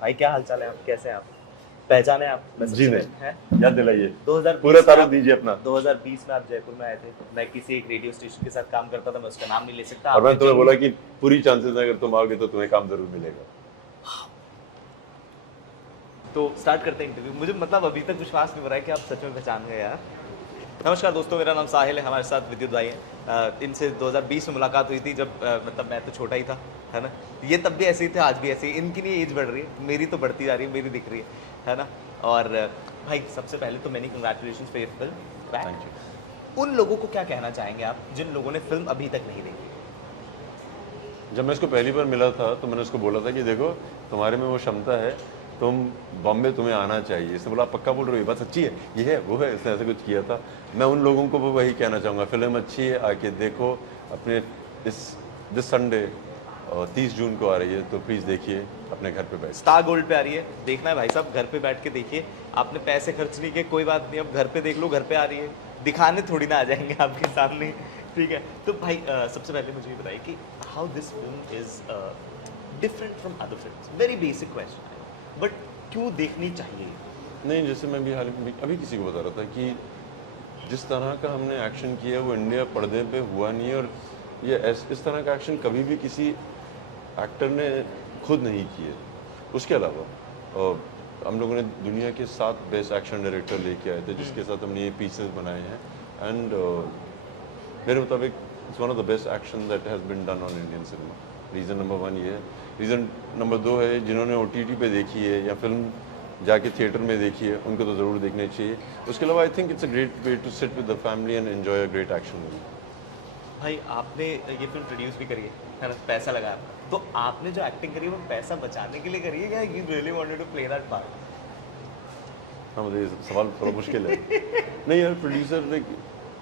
भाई क्या हाल चाल है, आप कैसे हैं? आप पहचाने आप? मैं जी सबसे पहले हैं नहीं, याद दिलाइए। पूरा 2020 में तारुफ आप दीजिए अपना। 2020 में आप जयपुर में आए थे। मैं किसी एक रेडियो स्टेशन के साथ काम करता था, मैं उसका नाम नहीं ले सकता, और आपने मैं तुम्हें जरूर। बोला कि पूरी चांसेस है अगर तुम आओगे तो तुम्हें काम जरूर मिलेगा। तो स्टार्ट करते हैं इंटरव्यू। मुझे मतलब अभी तक विश्वास नहीं हो रहा है कि आप सच में पहचान गए यार। नमस्कार दोस्तों, मेरा नाम साहिल है, हमारे साथ विद्युत भाई हैं। इनसे 2020 में मुलाकात हुई थी जब मतलब मैं तो छोटा ही था, है ना। ये तब भी ऐसे ही थे, आज भी ऐसे ही। इनकी नहीं एज बढ़ रही है, मेरी तो बढ़ती जा रही है, मेरी दिख रही है ना। और भाई सबसे पहले तो many congratulation for your film thank back. You. उन लोगों को क्या कहना चाहेंगे आप जिन लोगों ने फिल्म अभी तक नहीं देखी? जब मैं इसको पहली बार मिला था तो मैंने उसको बोला था कि देखो, तुम्हारे में वो क्षमता है, तुम बॉम्बे, तुम्हें आना चाहिए। इसने बोला पक्का बोल रहे हो, ये बात सच्ची है, ये है वो है, इसने ऐसे कुछ किया था। मैं उन लोगों को वो वही कहना चाहूँगा, फिल्म अच्छी है, आके देखो। अपने इस दिस संडे 30 जून को आ रही है, तो प्लीज़ देखिए अपने घर पे बैठ। स्टार गोल्ड पे आ रही है, देखना है भाई साहब, घर पे बैठ के देखिए। आपने पैसे खर्च नहीं किए, कोई बात नहीं, अब घर पे देख लो, घर पे आ रही है। दिखाने थोड़ी ना आ जाएंगे आपके सामने, ठीक है। तो भाई सबसे पहले मुझे ये बताइए कि how this film is different from other films. Very basic question है, बट क्यों देखनी चाहिए? नहीं, जैसे मैं भी हाल में अभी किसी को बता रहा था कि जिस तरह का हमने एक्शन किया वो इंडिया पर्दे पे हुआ नहीं है। और ये इस तरह का एक्शन कभी भी किसी एक्टर ने खुद नहीं किए। उसके अलावा हम लोगों ने दुनिया के 7 बेस्ट एक्शन डायरेक्टर लेके आए थे, जिसके साथ हमने ये पीसेस बनाए हैं। एंड मेरे मुताबिक it's one of the best action that has been done on Indian cinema. Reason number 1 ये है। रीज़न नंबर 2 है, जिन्होंने OTT पे देखी है या फिल्म जाके थिएटर में देखी है, उनको तो ज़रूर देखनी चाहिए। उसके अलावा I think it's a great way to sit with the family and enjoy a great action movie. भाई आपने ये फिल्म प्रोड्यूस भी करी है ना, पैसा लगाया, तो आपने जो एक्टिंग करी है वो पैसा बचाने के लिए करी है या you really wanted to play that part? हाँ, मतलब ये सवाल थोड़ा मुश्किल है। नहीं यार, प्रोड्यूसर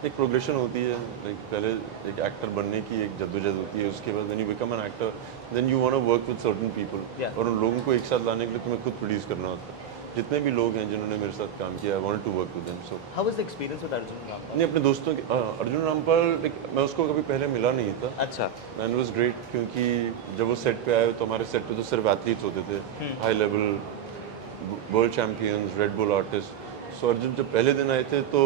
एक प्रोग्रेशन होती है। लाइक पहले एक एक्टर बनने की एक जद्दोजहद होती है, उसके बाद when you become an actor then you want to work with certain people. Yeah. और उन लोगों को एक साथ लाने के लिए तुम्हें खुद प्रोड्यूस करना होता है। जितने भी लोग हैं जिन्होंने मेरे साथ काम किया, I wanted to work with them. So how was the experience with Arjun Rampal? नहीं, अपने दोस्तों के अर्जुन रामपाल, लाइक मैं उसको कभी पहले मिला नहीं था। अच्छा। एंड वाज ग्रेट, क्योंकि जब वो सेट पे आए तो हमारे सेट पे तो सिर्फ एथलीट्स होते थे, high level world champions, Red Bull artist. So Arjun जब पहले दिन आए थे तो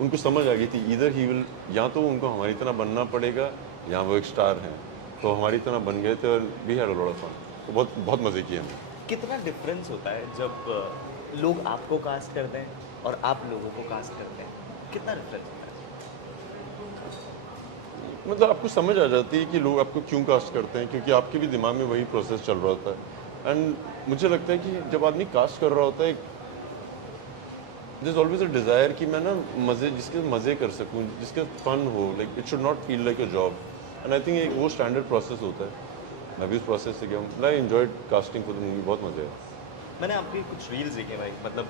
उनको समझ आ गई थी, इधर ही विल, या तो उनको हमारी तरह बनना पड़ेगा या वो एक स्टार हैं। तो हमारी तरह बन गए थे और we had a lot of fun. तो बहुत बहुत मज़े किए हमने। कितना डिफरेंस होता है जब लोग आपको कास्ट करते हैं और आप लोगों को कास्ट करते हैं? कितना डिफरेंस होता मतलब आपको समझ आ जाती है कि लोग आपको क्यों कास्ट करते हैं, क्योंकि आपके भी दिमाग में वही प्रोसेस चल रहा होता है। एंड मुझे लगता है कि जब आदमी कास्ट कर रहा होता है, दिस ऑलवेज अ डिज़ायर कि मैं ना मज़े, जिसके मज़े कर सकूं, जिसके फन हो, like it should not feel like a job. And I think वो स्टैंडर्ड प्रोसेस होता है। मैं भी उस प्रोसेस से गया हूँ। I enjoyed casting for the movie, बहुत मज़े आया। है? मैंने आपकी कुछ रील्स देखे भाई, मतलब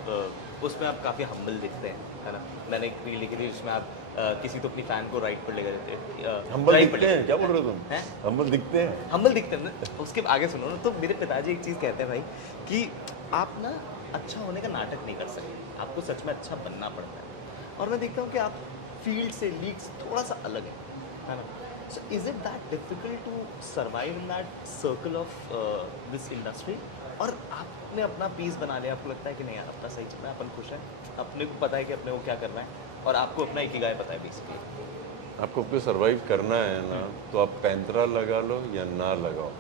उसमें आप काफ़ी हम्बल दिखते हैं, है ना। मैंने एक रील देखी थी जिसमें आप किसी तो अपनी फैन को राइड पर ले गए थे। हम्बल ड्राइव पर दिखते ले हैं, क्या बोल रहे हो हैं? तुम? हम्बल दिखते हैं। हम्बल दिखते हैं ना। उसके आगे सुनो ना, तो मेरे पिताजी एक चीज़ कहते हैं भाई कि आप ना अच्छा होने का नाटक नहीं कर सकते, आपको सच में अच्छा बनना पड़ता है। और मैं देखता हूँ कि आप फील्ड से लीग्स थोड़ा सा अलग है ना। So is it that difficult to survive in that circle of this industry? और आपने अपना पीस बना लिया, आपको लगता है कि नहीं यार अपना सही चल रहा है, अपन खुश हैं, अपने को पता है कि अपने को क्या करना है, और आपको अपना इकिगाई पता है बेसिकली? आपको पे सर्वाइव करना है ना, तो आप पैंतरा लगा लो या ना लगाओ,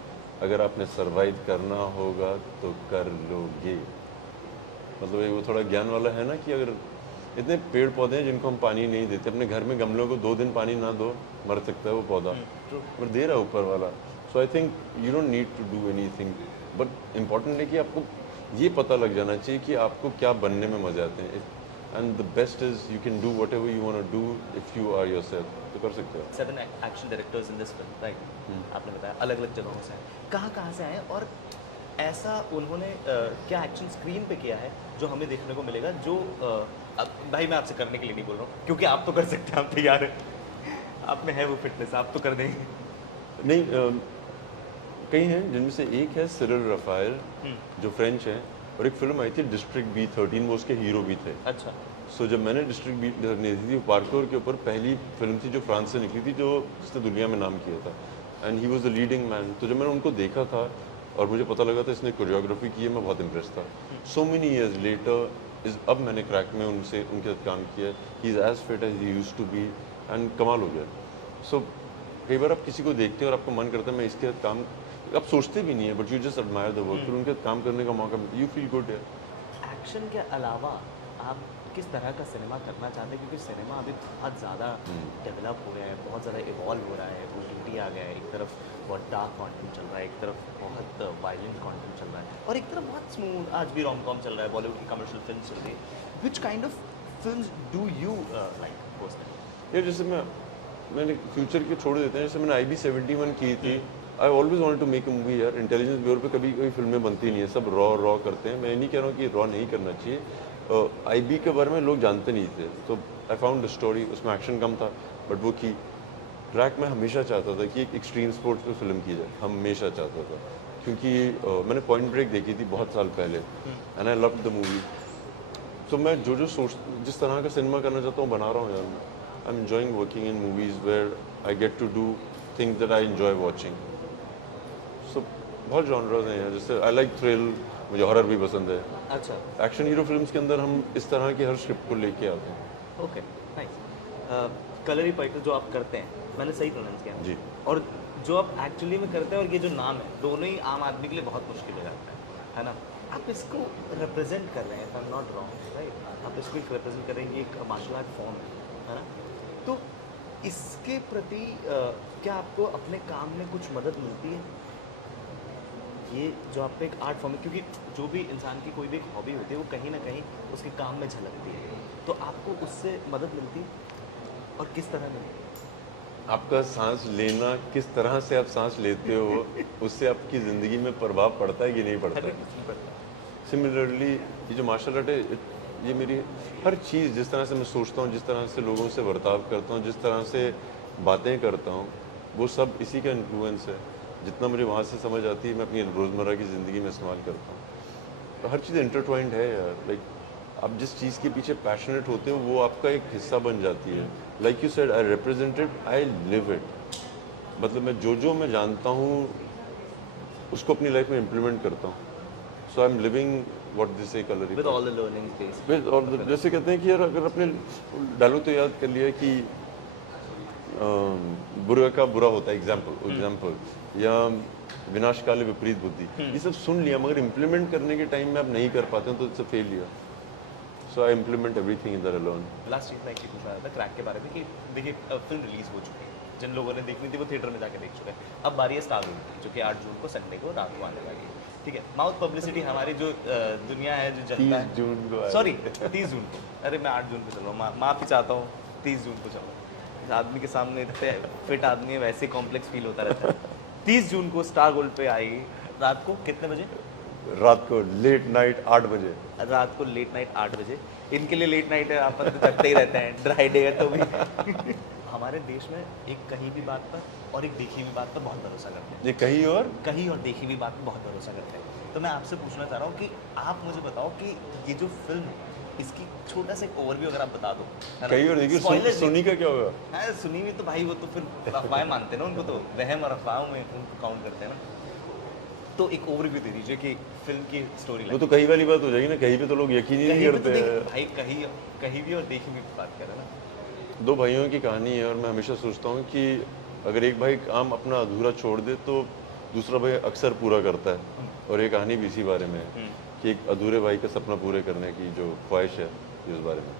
अगर आपने सर्वाइव करना होगा तो कर लोगे। मतलब एक वो थोड़ा ज्ञान वाला है ना कि अगर इतने पेड़ पौधे हैं जिनको हम पानी नहीं देते, अपने घर में गमलों को 2 दिन पानी ना दो, मर सकता है वो पौधा, पर दे रहा है ऊपर वाला। So I think you don't need to do anything, but important है कि आपको ये पता लग जाना चाहिए कि आपको क्या बनने में मजे आते हैं। And the best is you can do whatever you want to do if you are yourself, तो कर सकते हो। 7 action directors in this film, right? आपने बताया अलग अलग जगहों से हैं, कहाँ कहाँ से आए, और ऐसा उन्होंने क्या एक्शन स्क्रीन पे किया है जो हमें देखने को मिलेगा, जो अब भाई मैं आपसे करने के लिए नहीं बोल रहा हूँ, क्योंकि आप तो कर सकते हैं, आप तैयार हैं, आप में है वो फिटनेस, आप तो कर देंगे। नहीं, कई हैं जिनमें से एक है सिरिल रफायल, जो फ्रेंच है, और एक फिल्म आई थी डिस्ट्रिक्ट B13, वो उसके हीरो भी थे। अच्छा। सो जब मैंने डिस्ट्रिक्ट बी देखी थी, पार्कोर के ऊपर पहली फिल्म थी जो फ्रांस से निकली थी, जो जिसने दुनिया में नाम किया था, and he was the leading man. तो जब मैंने उनको देखा था और मुझे पता लगा था इसने कोरियोग्राफी की है, मैं बहुत इम्प्रेस था। सो मेनी ईयर्स लेटर अब मैंने क्रैक में उनके साथ काम किया, he is as fit as he used to be, and कमाल हो गया। सो कई बार आप किसी को देखते हैं और आपका मन करता है मैं इसके साथ काम, आप सोचते भी नहीं है but you just admire the work, फिर उनके साथ काम करने का मौका, यू फील गुड है। एक्शन के अलावा आप किस तरह का सिनेमा करना चाहते हैं, क्योंकि सिनेमा अभी बहुत ज़्यादा डेवलप हो गया है, बहुत ज़्यादा इवॉल्व हो रहा है, OTT आ गया है, एक तरफ बहुत डार्क कंटेंट चल रहा है, एक तरफ बहुत वायलेंट कंटेंट चल रहा है, और एक तरफ बहुत स्मूथ आज भी रोम कॉम चल रहा है, बॉलीवुड की कमर्शियल फिल्म चल रही है। Which kind of film do you like personally? ये जैसे मैंने फ्यूचर के छोड़ देते हैं, जैसे मैंने IB71 की थी, I always want to make a movie यार। इंटेलिजेंस ब्यूरो पे कभी कोई फिल्में बनती नहीं है, सब रॉ करते हैं। मैं नहीं कह रहा हूँ कि रॉ नहीं करना चाहिए, IB के बारे में लोग जानते नहीं थे, तो आई फाउंड द स्टोरी, उसमें एक्शन कम था बट वो की। ट्रैक में हमेशा चाहता था कि एक एक्सट्रीम स्पोर्ट्स पे फिल्म की जाए, हमेशा चाहता था, क्योंकि मैंने पॉइंट ब्रेक देखी थी बहुत साल पहले and I loved the movie. तो मैं जो जिस तरह का सिनेमा करना चाहता हूँ बना रहा हूँ यार। I am enjoying working in movies where I get to do things that I enjoy watching. So बहुत जॉनर्स हैं यार, जैसे आई लाइक थ्रिल, मुझे हॉरर भी पसंद है। अच्छा, एक्शन हीरो फिल्म्स के अंदर हम इस तरह की हर स्क्रिप्ट को लेके आते हैं। Okay, nice. कलरी पाइटर जो आप करते हैं, मैंने सही प्रोनाउंस किया जी। और जो आप एक्चुअली में करते हैं और ये जो नाम है, दोनों ही आम आदमी के लिए बहुत मुश्किल हो जाता है ना? आप इसको रिप्रेजेंट कर रहे हैं, I am not wrong right? आप इसको एक रिप्रेजेंट कर रहे हैं, ये एक मार्शल आर्ट फॉर्म है ना? तो इसके प्रति क्या आपको अपने काम में कुछ मदद मिलती है? ये जो आप पे एक आर्ट फॉर्म है, क्योंकि जो भी इंसान की कोई भी एक हॉबी होती है वो कहीं ना कहीं उसके काम में झलकती है, तो आपको उससे मदद मिलती है और किस तरह मिलती है? आपका सांस लेना, किस तरह से आप सांस लेते हो, उससे आपकी ज़िंदगी में प्रभाव पड़ता है कि नहीं पड़ता है। सिमिलरली ये जो मार्शल आर्ट है, ये मेरी हर चीज़, जिस तरह से मैं सोचता हूँ, जिस तरह से लोगों से बर्ताव करता हूँ, जिस तरह से बातें करता हूँ, वो सब इसी का इन्फ्लुएंस है। जितना मुझे वहाँ से समझ आती है मैं अपनी रोज़मर्रा की ज़िंदगी में इस्तेमाल करता हूँ। तो हर चीज़ इंटरट्वाइंड है यार। लाइक आप जिस चीज़ के पीछे पैशनेट होते हो वो आपका एक हिस्सा बन जाती है। Like you said, I represent it, I live it. मतलब मैं जो मैं जानता हूँ उसको अपनी लाइफ में इम्प्लीमेंट करता हूँ। So I am living what this say colour with all the learnings based. With और जैसे कहते हैं कि यार अगर अपने डायलॉग तो याद कर लिया कि बुरा का बुरा होता है, एग्जाम्पल, या विनाश काले विपरीत बुद्धि, ये सब सुन लिया, मगर इम्प्लीमेंट करने के टाइम में आप नहीं कर पाते हो तो it's a failure. So I implement everything in the learn. Last चीज़ मैं एक पूछना था क्रैक के बारे में कि देखिए फिल्म रिलीज हो चुकी है, जिन लोगों ने देखनी थी वो थिएटर में जाके देख चुके हैं। अब बारी है स्टार वॉर की, जो कि 8 जून को संडे को रात को आने वाली है। ठीक है, माउथ पब्लिसिटी हमारी जो दुनिया है, जो जनता 30 जून को सॉरी 30 जून को, अरे मैं 8 जून को चल रहा हूँ, माफ़ी चाहता हूँ, 30 जून को चल रहा हूँ। इस आदमी के सामने इतने फिट आदमी है, वैसे कॉम्प्लेक्स फील होता रहता है। 30 जून को स्टार गोल्ड पे आएगी, रात को कितने बजे? रात को लेट नाइट 8 बजे। रात को लेट नाइट 8 बजे। इनके लिए लेट नाइट है, आप तो थकते ही रहते हैं, ड्राई डे है तो भी। हमारे देश में एक कहीं भी बात पर और एक देखी हुई बात पर बहुत भरोसा करते हैं। ये कहीं और देखी हुई बात पर बहुत भरोसा करते हैं। तो मैं आपसे पूछना चाह रहा हूँ कि आप मुझे बताओ कि ये जो फिल्म है, इसकी छोटा सा एक ओवरव्यू अगर आप बता दो। कहीं और देखिए, सुनी का क्या होगा? हाँ, सुनी हुई तो भाई वो तो फिर अफवाहें मानते हैं ना, उनको तो वहम और अफवाहों में उनको काउंट करते हैं ना। तो एक ओवरव्यू दे दीजिए कि फिल्म की स्टोरी लाइन। वो तो कहीं वाली बात हो जाएगी ना, कहीं पे तो लोग यकीन ही नहीं करते हैं भाई, कहीं भी और देखी हुई बात कर रहे हैं ना। 2 भाइयों की कहानी है और मैं हमेशा सोचता हूँ कि अगर एक भाई काम अपना अधूरा छोड़ दे तो दूसरा भाई अक्सर पूरा करता है। और ये कहानी भी इसी बारे में है कि एक अधूरे भाई का सपना पूरे करने की जो ख्वाहिश है, इस बारे में।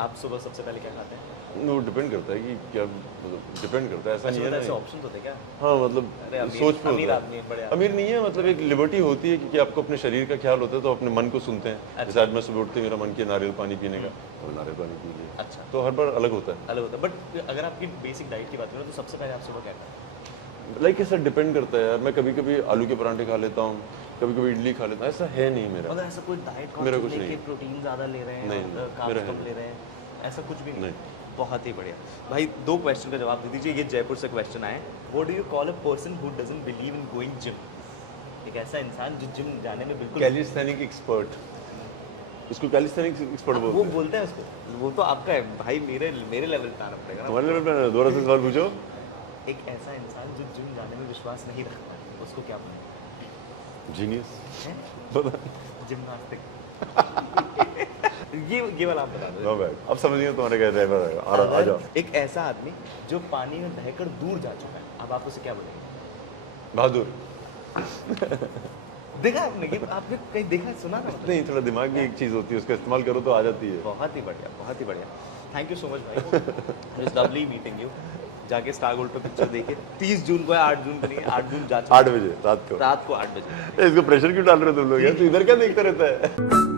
आप सुबह सबसे पहले क्या खाते हैं? वो डिपेंड करता है कि क्या, मतलब डिपेंड करता है, ऐसा नहीं है ना। ऐसे ऑप्शंस होते हैं क्या? हाँ, मतलब सोच पे अमीर होता आदमी है, बड़े है। अमीर नहीं है, मतलब एक लिबर्टी होती है कि आपको अपने शरीर का ख्याल होता है तो अपने मन को सुनते हैं। जैसे आज मैं सुबह उठते मेरा मन किया नारियल पानी पीने का, तो नारियल पानी पी लिया। अच्छा, तो हर बार अलग होता है। अलग होता है। बट अगर आपकी बेसिक डाइट की बात करें तो सबसे पहले आप सुबह क्या करते हैं? लाइक ऐसा डिपेंड करता है यार। मैं कभी कभी आलू के पराठे खा लेता हूँ, कभी कभी इडली खा लेता हूँ, ऐसा है नहीं मेरा। मतलब ऐसा कोई डाइट मेरा कुछ नहीं। प्रोटीन ज़्यादा ले रहे हैं, नहीं, कार्ब्स मेरा कम ले रहे हैं, ऐसा कुछ भी नहीं। बहुत ही बढ़िया भाई। 2 क्वेश्चन का जवाब दे दीजिए। ये जयपुर से क्वेश्चन आए, what do you call a person who doesn't believe in going gym? एक ऐसा इंसान जो जिम जाने में बिल्कुल कैलिस्थेनिक एक्सपर्ट, इसको कैलिस्थेनिक एक्सपर्ट वो बोलते हैं। बोलते हैं उसको, वो तो आपका है भाई, मेरे लेवल पे आना पड़ेगा ना। तुम्हारे लेवल पे दोबारा से सवाल पूछो। एक ऐसा इंसान जो जिम जाने में विश्वास नहीं रखता, उसको क्या बोलते हैं? जीनियस। हैं? पता जिम्नास्टिक। ये वाला आप बता दो। नो बैड, अब समझ गया तुम्हारे कहते हैं। आ जाओ। एक ऐसा आदमी जो पानी में बहकर दूर जा चुका है, अब आप उसे क्या बोलेंगे? बहादुर। देखा आपने कि आपने कहीं देखा सुना ना मतलब? नहीं, थोड़ा दिमाग की एक चीज होती है, उसका इस्तेमाल करो तो आ जाती है। बहुत ही बढ़िया, बहुत ही बढ़िया। थैंक यू सो मच भाई, इट्स लवली मीटिंग यू। जाके स्टार गोल्ड पे पिक्चर देखिए। 30 जून को है, 8 जून को नहीं, 8 जून जा चुका 8 बजे रात को। रात को 8 बजे। इसको प्रेशर क्यों डाल रहे हो तुम लोग यार? तू इधर क्या देखता रहता है?